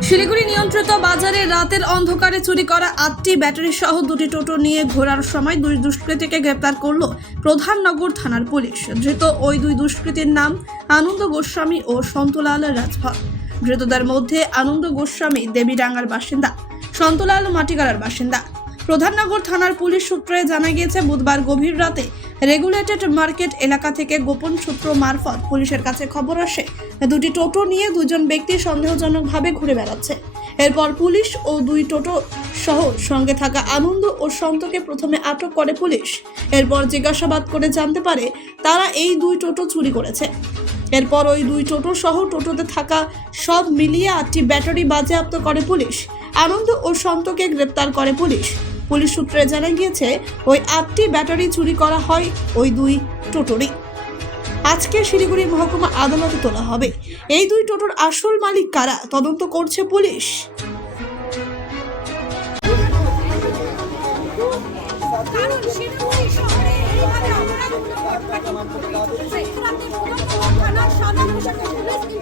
শিলিগুড়ি নিয়ন্ত্রিত বাজারে রাতের অন্ধকারে চুরি করা 8টি ব্যাটারি সহ 2টি টোটো নিয়ে ঘোরার সময় দুই দুষ্কৃতীকে গ্রেপ্তার করল প্রধাননগর থানার পুলিশ। ধৃত ওই দুই দুষ্কৃতীর নাম আনন্দ গোস্বামী ও সন্তলাল রাজভর। ধৃতদের মধ্যে আনন্দ গোস্বামী দেবীডাঙ্গার বাসিন্দা, সন্তলাল মাটিগাড়ার বাসিন্দা। প্রধাননগর থানার পুলিশ সূত্রে জানা গিয়েছে, বুধবার গভীর রাতে রেগুলেটেড মার্কেট এলাকা থেকে গোপন সূত্র মারফত পুলিশের কাছে খবর আসে দুটি টোটো নিয়ে দুজন ব্যক্তি সন্দেহজনকভাবে ঘুরে বেড়াচ্ছে। এরপর পুলিশ ও দুই টোটো সহ সঙ্গে থাকা আনন্দ ও সন্তকে প্রথমে আটক করে পুলিশ। এরপর জিজ্ঞাসাবাদ করে জানতে পারে তারা এই দুই টোটো চুরি করেছে। এরপর ওই দুই টোটো সহ টোটোতে থাকা সব মিলিয়ে 8টি ব্যাটারি বাজেয়াপ্ত করে পুলিশ। আনন্দ ও সন্তকে গ্রেপ্তার করে পুলিশ। পুলিশ সূত্রে জানা গিয়েছে, ওই 8টি ব্যাটারি চুরি করা হয় ওই দুই টোটোরই। আজকে শিলিগুড়ি মহকুমা আদালতে তোলা হবে। এই দুই টোটোর আসল মালিক কারা তদন্ত করছে পুলিশ। কারণ শিলিগুড়ি শহরে এইভাবে অপরাধ ঘটছে। থানার সাধারণ পুলিশ